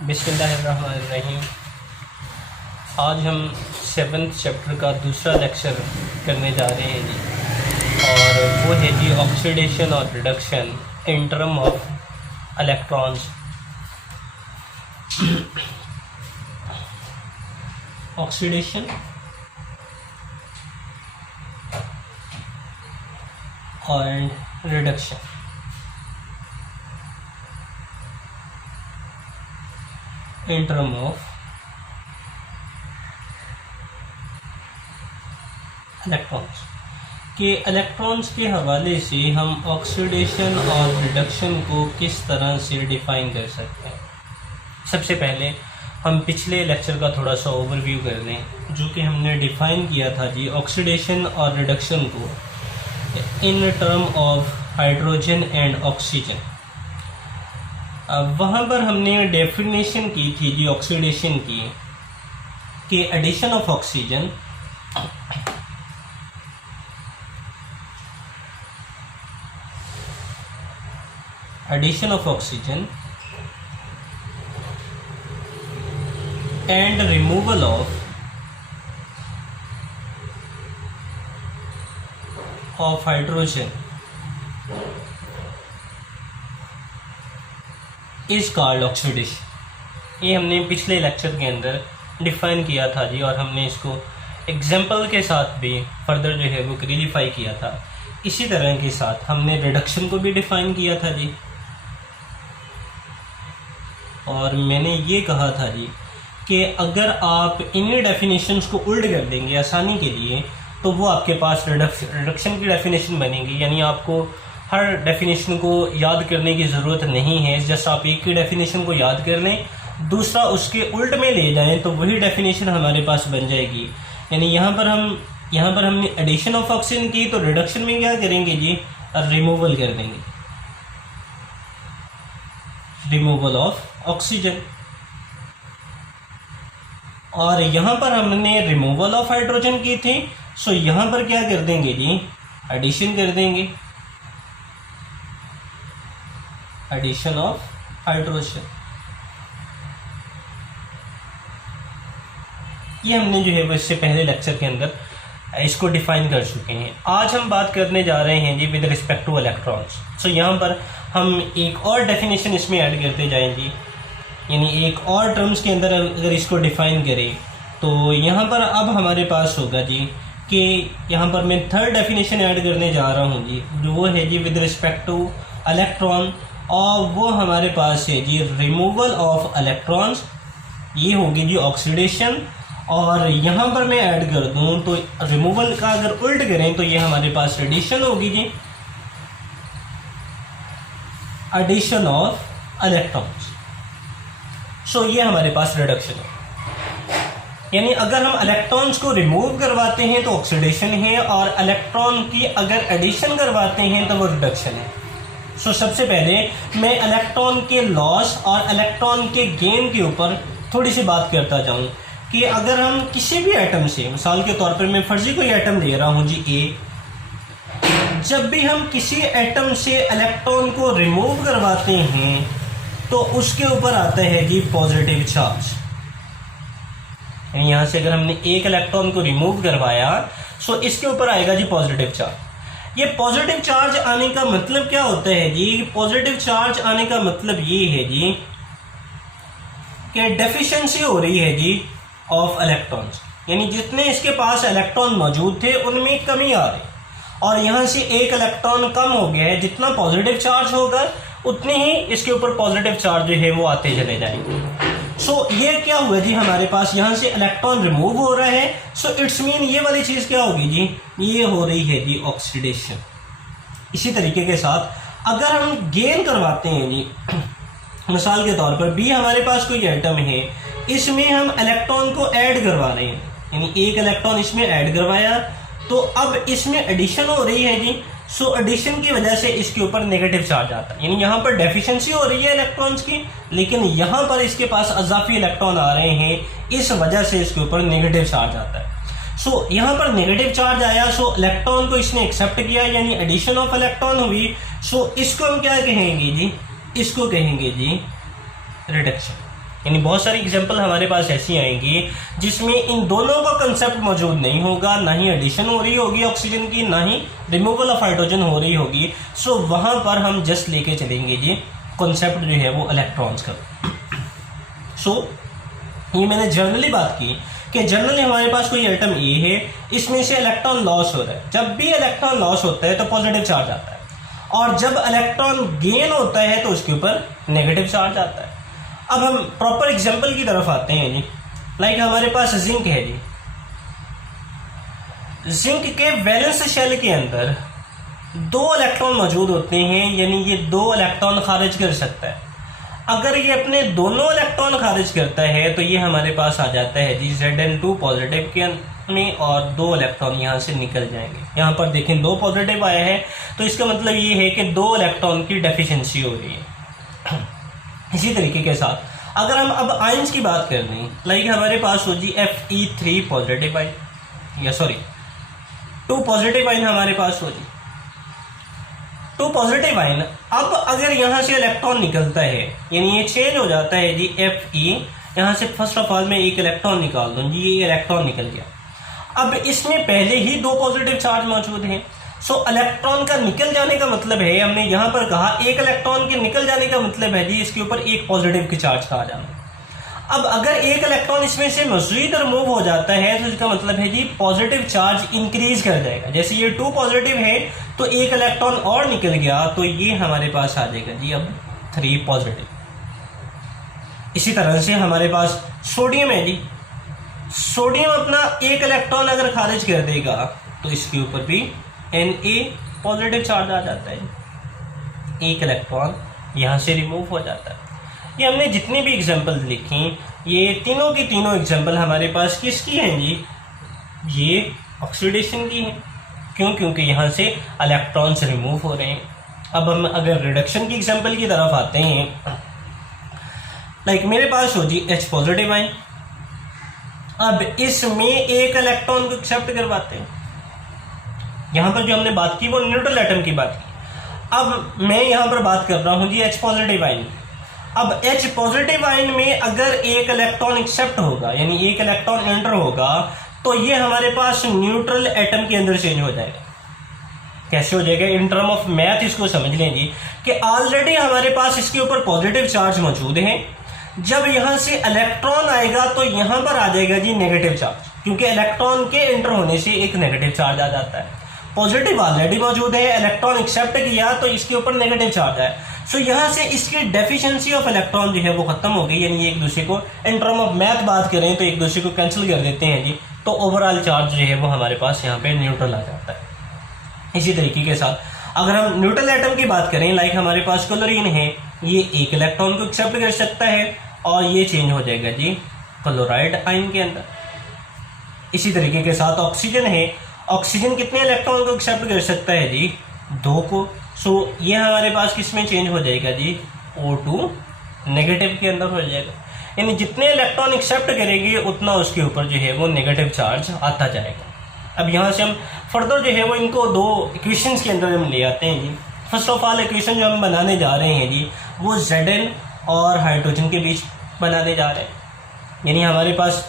बिस्मिल्लाहिर्रहमानिर्रहीम। आज हम 7th चैप्टर का दूसरा लेक्चर करने जा रहे हैं जी, और वो है जी ऑक्सीडेशन और reduction in term of electrons. Oxidation और reduction in term of electrons के इलेक्ट्रॉन्स के हवाले से हम ऑक्सीडेशन और रिडक्शन को किस तरह से डिफ़ाइन कर सकते हैं। सबसे पहले हम पिछले लेक्चर का थोड़ा सा ओवरव्यू कर लें, जो कि हमने डिफ़ाइन किया था जी ऑक्सीडेशन और रिडक्शन को इन term of hydrogen and oxygen. वहाँ पर हमने डेफिनेशन की थी जी ऑक्सीडेशन की कि addition of oxygen and removal of hydrogen is called oxidation। ये हमने पिछले लेक्चर के अंदर डिफ़ाइन किया था जी, और हमने इसको एग्जाम्पल के साथ भी फर्दर जो है वो क्लियरिफाई किया था। इसी तरह के साथ हमने रिडक्शन को भी डिफ़ाइन किया था जी, और मैंने ये कहा था जी कि अगर आप इन्हीं डेफिनेशंस को उल्ट कर देंगे आसानी के लिए, तो वो आपके पास रिडक्शन की डेफिनेशन बनेगी। यानी आपको हर डेफिनेशन को याद करने की ज़रूरत नहीं है, जस्ट आप एक ही डेफिनेशन को याद कर लें, दूसरा उसके उल्ट में ले जाएं, तो वही डेफिनेशन हमारे पास बन जाएगी। यानी यहाँ पर हमने एडिशन ऑफ ऑक्सीजन की, तो रिडक्शन में क्या करेंगे जी, रिमूवल कर देंगे, रिमूवल ऑफ ऑक्सीजन। और यहाँ पर हमने रिमूवल ऑफ हाइड्रोजन की थी, सो यहाँ पर क्या कर देंगे जी, एडिशन कर देंगे, एडिशन ऑफ हाइड्रोजन। ये हमने जो है वो इससे पहले लेक्चर के अंदर इसको डिफाइन कर चुके हैं। आज हम बात करने जा रहे हैं जी विद रिस्पेक्ट टू इलेक्ट्रॉन्स। सो यहाँ पर हम एक और डेफिनेशन इसमें ऐड करते जाएंगे, यानी एक और टर्म्स के अंदर अगर इसको डिफ़ाइन करें, तो यहाँ पर अब हमारे पास होगा जी कि यहाँ पर मैं थर्ड डेफिनेशन ऐड करने जा रहा हूँ जी, जो वो है जी विद रिस्पेक्ट टू इलेक्ट्रॉन, और वो हमारे पास है जी रिमूवल ऑफ इलेक्ट्रॉन्स। ये होगी जी ऑक्सीडेशन, और यहाँ पर मैं ऐड कर दूँ तो रिमूवल का अगर उल्ट करें तो ये हमारे पास एडिशन होगी जी, एडिशन ऑफ इलेक्ट्रॉन्स। सो ये हमारे पास रिडक्शन है। यानी अगर हम इलेक्ट्रॉन्स को रिमूव करवाते हैं तो ऑक्सीडेशन है, और इलेक्ट्रॉन की अगर एडिशन करवाते हैं तो वो रिडक्शन है। सो सबसे पहले मैं इलेक्ट्रॉन के लॉस और इलेक्ट्रॉन के गेन के ऊपर थोड़ी सी बात करता जाऊं कि अगर हम किसी भी एटम से, मिसाल के तौर पर मैं फर्जी कोई एटम ले रहा हूं जी ए, जब भी हम किसी एटम से इलेक्ट्रॉन को रिमूव करवाते हैं तो उसके ऊपर आता है जी पॉजिटिव चार्ज। यहाँ से अगर हमने एक इलेक्ट्रॉन को रिमूव करवाया, सो इसके ऊपर आएगा जी पॉजिटिव चार्ज। ये पॉजिटिव चार्ज आने का मतलब क्या होता है जी, पॉजिटिव चार्ज आने का मतलब ये है जी कि डेफिशिएंसी हो रही है जी ऑफ इलेक्ट्रॉन्स, यानी जितने इसके पास इलेक्ट्रॉन मौजूद थे उनमें कमी आ रही, और यहाँ से एक इलेक्ट्रॉन कम हो गया है। जितना पॉजिटिव चार्ज होगा उतने ही इसके ऊपर पॉजिटिव चार्ज जो है वो आते चले जाएंगे। सो ये क्या हुआ जी, हमारे पास यहाँ से इलेक्ट्रॉन रिमूव हो रहा है, सो इट्स मीन ये वाली चीज़ क्या होगी जी, ये हो रही है जी ऑक्सीडेशन। इसी तरीके के साथ अगर हम गेन करवाते हैं जी, मिसाल के तौर पर बी हमारे पास कोई एटम है, इसमें हम इलेक्ट्रॉन को ऐड करवा रहे हैं, यानी एक इलेक्ट्रॉन इसमें ऐड करवाया, तो अब इसमें एडिशन हो रही है जी। सो एडिशन की वजह से इसके ऊपर नेगेटिव चार्ज आता है, यानी यहाँ पर डेफिशिएंसी हो रही है इलेक्ट्रॉन्स की, लेकिन यहाँ पर इसके पास अजाफी इलेक्ट्रॉन आ रहे हैं, इस वजह से इसके ऊपर नेगेटिव चार्ज आता है। सो यहाँ पर नेगेटिव चार्ज आया, सो इलेक्ट्रॉन को इसने एक्सेप्ट किया, यानी एडिशन ऑफ इलेक्ट्रॉन हुई। सो इसको हम क्या कहेंगे जी, इसको कहेंगे जी रिडक्शन। यानी बहुत सारी एग्जांपल हमारे पास ऐसी आएंगी जिसमें इन दोनों का कंसेप्ट मौजूद नहीं होगा, ना ही एडिशन हो रही होगी ऑक्सीजन की, ना ही रिमूवल ऑफ हाइड्रोजन हो रही होगी। सो वहां पर हम जस्ट लेके चलेंगे जी कॉन्सेप्ट जो है वो इलेक्ट्रॉन्स का। सो ये मैंने जनरली बात की कि जनरली हमारे पास कोई एटम ए है, इसमें से इलेक्ट्रॉन लॉस हो रहा है। जब भी इलेक्ट्रॉन लॉस होता है तो पॉजिटिव चार्ज आता है, और जब इलेक्ट्रॉन गेन होता है तो उसके ऊपर नेगेटिव चार्ज आता है। अब हम प्रॉपर एग्जांपल की तरफ आते हैं जी। लाइक हमारे पास जिंक है जी, जिंक के वैलेंस शेल के अंदर 2 इलेक्ट्रॉन मौजूद होते हैं, यानी ये 2 इलेक्ट्रॉन खारिज कर सकता है। अगर ये अपने दोनों इलेक्ट्रॉन खारिज करता है तो ये हमारे पास आ जाता है जी Zn2 पॉजिटिव के में, और 2 इलेक्ट्रॉन यहाँ से निकल जाएंगे। यहाँ पर देखें 2 पॉजिटिव आया है, तो इसका मतलब ये है कि 2 इलेक्ट्रॉन की डेफिशिएंसी हो रही है। इसी तरीके के साथ अगर हम अब आयंस की बात कर लें, लाइक हमारे पास हो जी Fe3 पॉजिटिव आयन, या सॉरी 2 पॉजिटिव आयन हमारे पास हो जी 2 पॉजिटिव आयन। अब अगर यहाँ से इलेक्ट्रॉन निकलता है, यानी ये चेंज हो जाता है जी Fe, यहाँ से फर्स्ट ऑफ ऑल मैं एक इलेक्ट्रॉन निकाल दूँ जी, ये इलेक्ट्रॉन निकल गया। अब इसमें पहले ही 2 पॉजिटिव चार्ज मौजूद हैं। सो इलेक्ट्रॉन का निकल जाने का मतलब है, हमने यहाँ पर कहा एक इलेक्ट्रॉन के निकल जाने का मतलब है जी इसके ऊपर एक पॉजिटिव की चार्ज का आ जाना। अब अगर एक इलेक्ट्रॉन इसमें से मज़ीद रिमूव हो जाता है तो इसका मतलब है जी पॉजिटिव चार्ज इंक्रीज कर जाएगा। जैसे ये 2 पॉजिटिव है तो एक इलेक्ट्रॉन और निकल गया, तो ये हमारे पास आ जाएगा जी अब 3 पॉजिटिव। इसी तरह से हमारे पास सोडियम है जी, सोडियम अपना एक इलेक्ट्रॉन अगर खारिज कर देगा तो इसके ऊपर भी Na पॉजिटिव चार्ज आ जाता है, एक इलेक्ट्रॉन यहाँ से रिमूव हो जाता है। ये हमने जितनी भी एग्जांपल लिखी, ये तीनों की तीनों एग्जांपल हमारे पास किसकी हैं जी, ये ऑक्सीडेशन की हैं। क्यों? क्योंकि यहाँ से इलेक्ट्रॉन्स रिमूव हो रहे हैं। अब हम अगर रिडक्शन की एग्जांपल की तरफ आते हैं, लाइक मेरे पास हो जी H पॉजिटिव आयन। अब इसमें एक इलेक्ट्रॉन को एक्सेप्ट करवाते हैं। यहाँ पर जो हमने बात की वो न्यूट्रल एटम की बात की। अब मैं यहाँ पर बात कर रहा हूँ जी H पॉजिटिव आयन। अब H पॉजिटिव आयन में अगर एक इलेक्ट्रॉन एक्सेप्ट होगा, यानी एक इलेक्ट्रॉन एंटर होगा, तो ये हमारे पास न्यूट्रल एटम के अंदर चेंज हो जाएगा। कैसे हो जाएगा? इन टर्म ऑफ मैथ इसको समझ लें जी कि ऑलरेडी हमारे पास इसके ऊपर पॉजिटिव चार्ज मौजूद है। जब यहाँ से इलेक्ट्रॉन आएगा तो यहाँ पर आ जाएगा जी नेगेटिव चार्ज, क्योंकि इलेक्ट्रॉन के एंटर होने से एक नेगेटिव चार्ज आ जाता है। पॉजिटिव ऑलरेडी मौजूद है, इलेक्ट्रॉन एक्सेप्ट किया तो इसके ऊपर नेगेटिव चार्ज है। सो यहाँ से इसकी डेफिशिएंसी ऑफ इलेक्ट्रॉन जो है वो खत्म हो गई, यानी एक दूसरे को इन टर्म ऑफ मैथ बात करें तो एक दूसरे को कैंसिल कर देते हैं जी, तो ओवरऑल चार्ज जो है वो हमारे पास यहाँ पे न्यूट्रल आ जाता है। इसी तरीके के साथ अगर हम न्यूट्रल एटम की बात करें, लाइक हमारे पास क्लोरीन है, ये एक इलेक्ट्रॉन को एक्सेप्ट कर सकता है और ये चेंज हो जाएगा जी क्लोराइड आयन के अंदर। इसी तरीके के साथ ऑक्सीजन है, ऑक्सीजन कितने इलेक्ट्रॉन को एक्सेप्ट कर सकता है जी? 2 को। सो ये हमारे पास किस में चेंज हो जाएगा जी? O2 नेगेटिव के अंदर हो जाएगा। यानी जितने इलेक्ट्रॉन एक्सेप्ट करेंगे उतना उसके ऊपर जो है वो नेगेटिव चार्ज आता जाएगा। अब यहाँ से हम फर्दर जो है वो इनको 2 इक्वेशंस के अंदर हम ले आते हैं जी। फर्स्ट ऑफ ऑल इक्वेशन जो हम बनाने जा रहे हैं जी वो Zn और हाइड्रोजन के बीच बनाने जा रहे हैं। यानी हमारे पास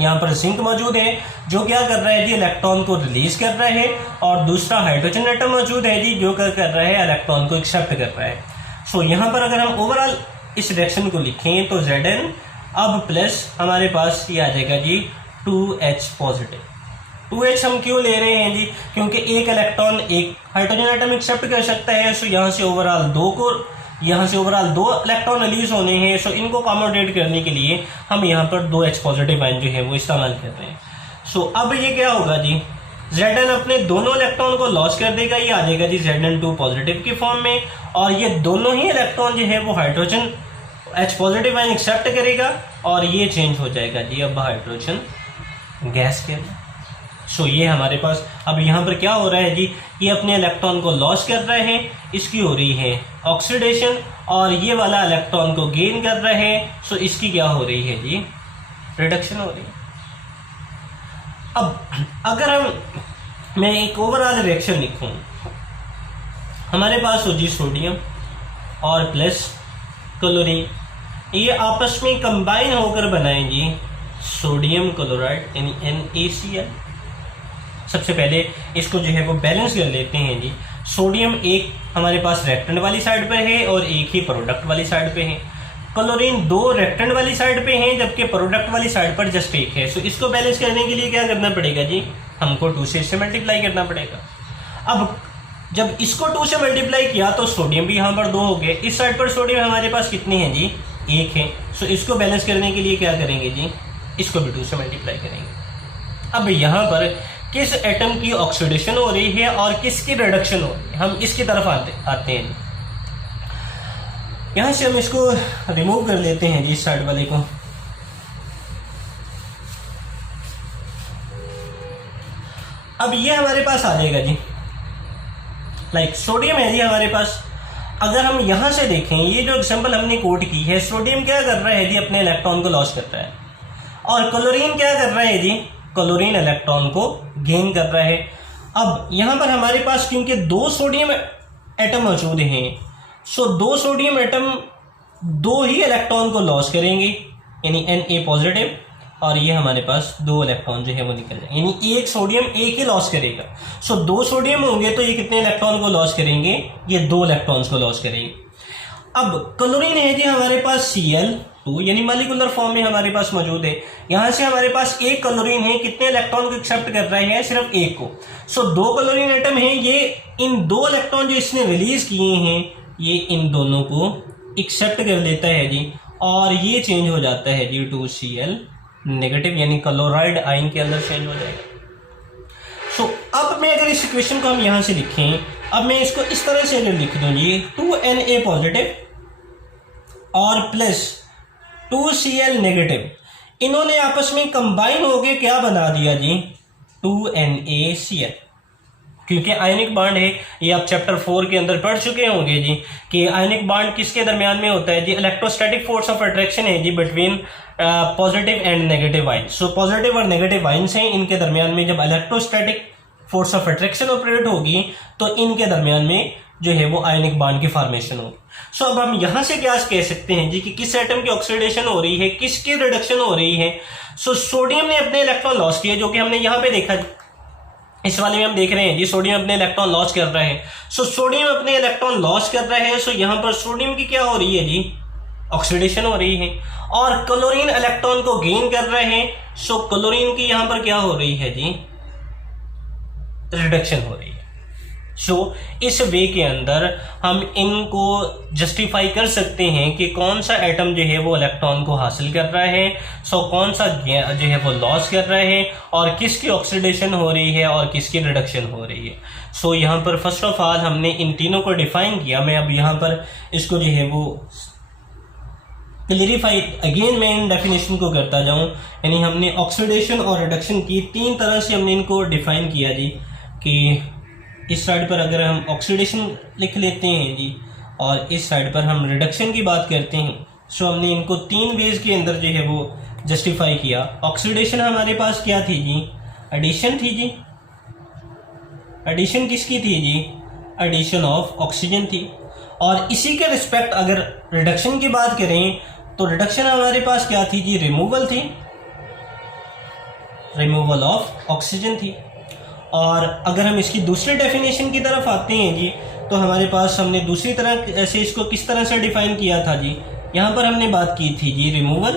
यहाँ पर जिंक मौजूद है जो क्या कर रहा है जी? इलेक्ट्रॉन को रिलीज कर रहा है, और दूसरा हाइड्रोजन एटम मौजूद है जी जो कर रहा है इलेक्ट्रॉन को एक्सेप्ट कर रहा है। सो यहाँ पर अगर हम ओवरऑल इस रिएक्शन को लिखें तो Zn अब प्लस हमारे पास ये आ जाएगा जी 2H पॉजिटिव। 2H हम क्यों ले रहे हैं जी? क्योंकि एक इलेक्ट्रॉन एक हाइड्रोजन एटम एक्सेप्ट कर सकता है। सो यहाँ से ओवरऑल 2 इलेक्ट्रॉन रिलीज होने हैं। सो इनको अकोमोडेट करने के लिए हम यहाँ पर 2H पॉजिटिव आयन जो है वो इस्तेमाल कर रहे हैं। सो अब ये क्या होगा जी? Zn अपने दोनों इलेक्ट्रॉन को लॉस कर देगा, ये आ जाएगा जी Zn2 पॉजिटिव की फॉर्म में, और ये दोनों ही इलेक्ट्रॉन जो है वो hydrogen H positive ion accept करेगा और ये चेंज हो जाएगा जी अब हाइड्रोजन गैस के अंदर। सो ये हमारे पास अब यहाँ पर क्या हो रहा है जी? ये अपने इलेक्ट्रॉन को लॉस कर रहे हैं, इसकी हो रही है ऑक्सीडेशन, और ये वाला इलेक्ट्रॉन को गेन कर रहे हैं। सो इसकी क्या हो रही है जी? रिडक्शन हो रही है। अब अगर मैं एक ओवरऑल रिएक्शन लिखूं, हमारे पास हो जी सोडियम और प्लस क्लोरीन, ये आपस में कंबाइन होकर बनाएंगी सोडियम क्लोराइड यानी NaCl। सबसे पहले इसको जो है वो बैलेंस कर लेते हैं जी। सोडियम एक हमारे पास रिएक्टेंट वाली साइड पे है और एक ही प्रोडक्ट वाली साइड पे है। क्लोरीन दो रिएक्टेंट वाली साइड पे है जबकि प्रोडक्ट वाली साइड पर जस्ट एक है। सो इसको बैलेंस करने के लिए क्या करना पड़ेगा जी, हमको 2 से इससे मल्टीप्लाई करना पड़ेगा। अब जब इसको 2 से मल्टीप्लाई किया तो सोडियम भी यहाँ पर 2 हो गए। इस साइड पर सोडियम हमारे पास कितने हैं जी, 1 है। सो इसको बैलेंस करने के लिए क्या करेंगे जी, इसको भी 2 से मल्टीप्लाई करेंगे। अब यहाँ पर किस एटम की ऑक्सीडेशन हो रही है और किसकी रिडक्शन हो रही है, हम इसकी तरफ आते हैं। यहाँ से हम इसको रिमूव कर लेते हैं जी, इस साइड वाले को। अब ये हमारे पास आ जाएगा जी, लाइक सोडियम है जी हमारे पास। अगर हम यहाँ से देखें, ये जो एग्जांपल हमने कोट की है, सोडियम क्या कर रहा है जी, अपने इलेक्ट्रॉन को लॉस कर रहा है। और क्लोरीन क्या कर रहा है जी, क्लोरीन इलेक्ट्रॉन को गेन कर रहा है। अब यहाँ पर हमारे पास क्योंकि 2 सोडियम एटम मौजूद हैं, सो 2 सोडियम एटम 2 ही इलेक्ट्रॉन को लॉस करेंगे, यानी Na पॉजिटिव, और ये हमारे पास 2 इलेक्ट्रॉन जो है वो निकल जाएंगे, यानी एक सोडियम एक ही लॉस करेगा। सो 2 सोडियम होंगे तो ये कितने इलेक्ट्रॉन को लॉस करेंगे, ये 2 इलेक्ट्रॉन्स को लॉस करेंगे। अब क्लोरीन है जी हमारे पास Cl2 यानी मॉलिक्यूलर फॉर्म में हमारे पास मौजूद है। यहाँ से हमारे पास एक क्लोरीन है, कितने इलेक्ट्रॉन को एक्सेप्ट कर रहे हैं, सिर्फ एक को। सो 2 क्लोरीन एटम है, ये इन 2 इलेक्ट्रॉन जो इसने रिलीज किए हैं ये इन दोनों को एक्सेप्ट कर लेता है जी, और ये चेंज हो जाता है जी 2Cl नेगेटिव, यानी क्लोराइड आयन के अंदर चेंज हो जाएगा। सो अब मैं अगर इस इक्वेशन को हम यहाँ से लिखें, अब मैं इसको इस तरह से अगर लिख दूँ जी, 2Na पॉजिटिव और प्लस 2Cl नेगेटिव, इन्होंने आपस में कंबाइन होके क्या बना दिया जी, 2NaCl। क्योंकि आयनिक बांड है, ये आप चैप्टर 4 के अंदर पढ़ चुके होंगे जी कि आयनिक बांड किसके दरमियान में होता है जी, इलेक्ट्रोस्टैटिक फोर्स ऑफ अट्रैक्शन है जी between positive and negative ion. So positive और नेगेटिव आयन्स हैं, इनके दरमियान में जब electrostatic force of attraction operate होगी तो इनके दरमियान में जो है वो आयनिक बांड की फॉर्मेशन होगी। सो अब हम यहाँ से क्या कह सकते हैं जी कि किस एटम की ऑक्सीडेशन हो रही है, किसकी रिडक्शन हो रही है। सो सोडियम ने अपने इलेक्ट्रॉन लॉस किए, जो कि हमने यहाँ पे देखा, इस वाले में हम देख रहे हैं जी सोडियम अपने इलेक्ट्रॉन लॉस कर रहे हैं। सो सोडियम अपने इलेक्ट्रॉन लॉस कर रहे हैं, सो यहाँ पर सोडियम की क्या हो रही है जी, ऑक्सीडेशन हो रही है। और क्लोरीन इलेक्ट्रॉन को गेन कर रहे हैं, सो क्लोरीन की यहाँ पर क्या हो रही है जी, रिडक्शन हो रही है। सो इस वे के अंदर हम इनको जस्टिफाई कर सकते हैं कि कौन सा एटम जो है वो इलेक्ट्रॉन को हासिल कर रहा है, सो कौन सा जो है वो लॉस कर रहा है, और किसकी ऑक्सीडेशन हो रही है और किसकी रिडक्शन हो रही है। सो यहाँ पर फर्स्ट ऑफ ऑल हमने इन तीनों को डिफाइन किया। मैं अब यहाँ पर इसको जो है वो क्लियरिफाई अगेन मैं इन डेफिनेशन को करता जाऊँ, यानी हमने ऑक्सीडेशन और रिडक्शन की 3 तरह से हमने इनको डिफाइन किया जी। कि इस साइड पर अगर हम ऑक्सीडेशन लिख लेते हैं जी और इस साइड पर हम रिडक्शन की बात करते हैं, सो हमने इनको 3 वेज के अंदर जो है वो जस्टिफाई किया। ऑक्सीडेशन हमारे पास क्या थी जी, एडिशन थी जी। एडिशन किसकी थी जी, एडिशन ऑफ ऑक्सीजन थी। और इसी के रिस्पेक्ट अगर रिडक्शन की बात करें तो रिडक्शन हमारे पास क्या थी जी, रिमूवल थी, रिमूवल ऑफ ऑक्सीजन थी। और अगर हम इसकी दूसरी डेफिनेशन की तरफ आते हैं जी, तो हमारे पास हमने दूसरी तरह ऐसे इसको किस तरह से डिफाइन किया था जी, यहाँ पर हमने बात की थी जी रिमूवल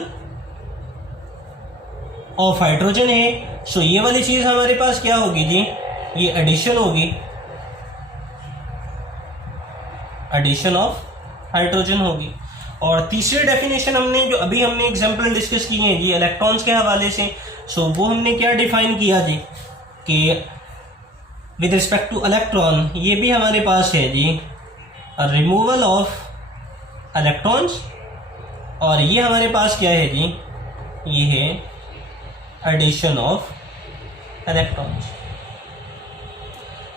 ऑफ हाइड्रोजन है। सो ये वाली चीज़ हमारे पास क्या होगी जी, ये एडिशन होगी, एडिशन ऑफ हाइड्रोजन होगी। और तीसरी डेफिनेशन हमने जो अभी हमने एग्जांपल डिस्कस किए हैं जी इलेक्ट्रॉन्स के हवाले से, सो वो हमने क्या डिफाइन किया जी कि विद रिस्पेक्ट टू इलेक्ट्रॉन ये भी हमारे पास है जी रिमूवल ऑफ इलेक्ट्रॉन्स, और ये हमारे पास क्या है जी, ये है एडिशन ऑफ इलेक्ट्रॉन्स।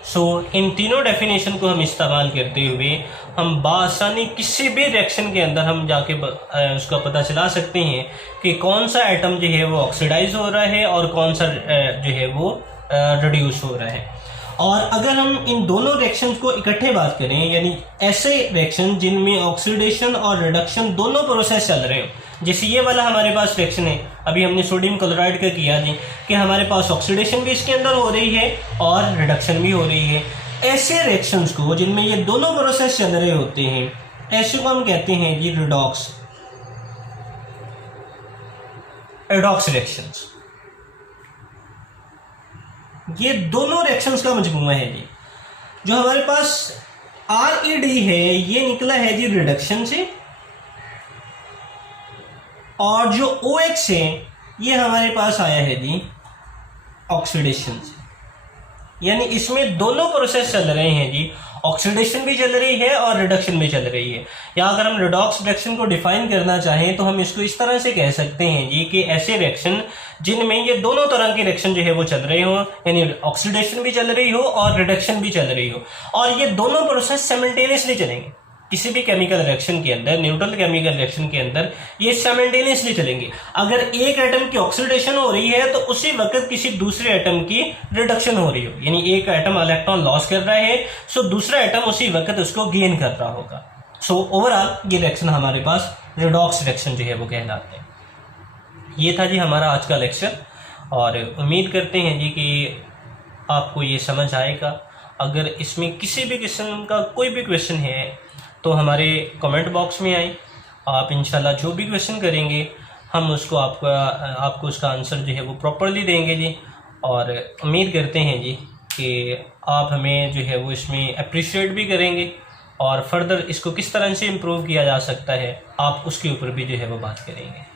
सो इन तीनों डेफिनेशन को हम इस्तेमाल करते हुए हम बासानी किसी भी रिएक्शन के अंदर हम जाके उसका पता चला सकते हैं कि कौन सा एटम जो है वो ऑक्सीडाइज हो रहा है और कौन सा जो है वो रिड्यूस हो रहा है। और अगर हम इन दोनों रिएक्शंस को इकट्ठे बात करें, यानी ऐसे रिएक्शन जिनमें ऑक्सीडेशन और रिडक्शन दोनों प्रोसेस चल रहे हो, जैसे ये वाला हमारे पास रिएक्शन है, अभी हमने सोडियम क्लोराइड का किया जी, कि हमारे पास ऑक्सीडेशन भी इसके अंदर हो रही है और रिडक्शन भी हो रही है। ऐसे रिएक्शंस को जिनमें ये दोनों प्रोसेस चल रहे होते हैं, ऐसे को हम कहते हैं जी रिडॉक्स रिएक्शंस। ये दोनों रिएक्शंस का मजमूआ है जी। जो हमारे पास RED है ये निकला है जी रिडक्शन से, और जो OX है ये हमारे पास आया है जी ऑक्सीडेशन से। यानी इसमें दोनों प्रोसेस चल रहे हैं जी, ऑक्सीडेशन भी चल रही है और रिडक्शन भी चल रही है। या अगर हम रिडॉक्स रिएक्शन को डिफाइन करना चाहें तो हम इसको इस तरह से कह सकते हैं जी कि ऐसे रिएक्शन जिनमें ये दोनों तरह के रिएक्शन जो है वो चल रहे हो, यानी ऑक्सीडेशन भी चल रही हो और रिडक्शन भी चल रही हो, और ये दोनों प्रोसेस साइमल्टेनियसली चलेंगे। किसी भी केमिकल रिएक्शन के अंदर, न्यूट्रल केमिकल रिएक्शन के अंदर ये साइमल्टेनियसली चलेंगे। अगर एक एटम की ऑक्सीडेशन हो रही है तो उसी वक्त किसी दूसरे एटम की रिडक्शन हो रही हो, यानी एक एटम इलेक्ट्रॉन लॉस कर रहा है, सो दूसरा एटम उसी वक्त उसको गेन कर रहा होगा। सो ओवरऑल ये रिएक्शन हमारे पास रिडॉक्स रिएक्शन जो है वो कहलाते हैं। ये था जी हमारा आज का लेक्चर, और उम्मीद करते हैं जी कि आपको ये समझ आएगा। अगर इसमें किसी भी किस्म का कोई भी क्वेश्चन है तो हमारे कमेंट बॉक्स में आए, आप इंशाल्लाह जो भी क्वेश्चन करेंगे हम उसको आपको उसका आंसर जो है वो प्रॉपरली देंगे जी। और उम्मीद करते हैं जी कि आप हमें जो है वो इसमें अप्रिशिएट भी करेंगे, और फर्दर इसको किस तरह से इम्प्रूव किया जा सकता है आप उसके ऊपर भी जो है वो बात करेंगे।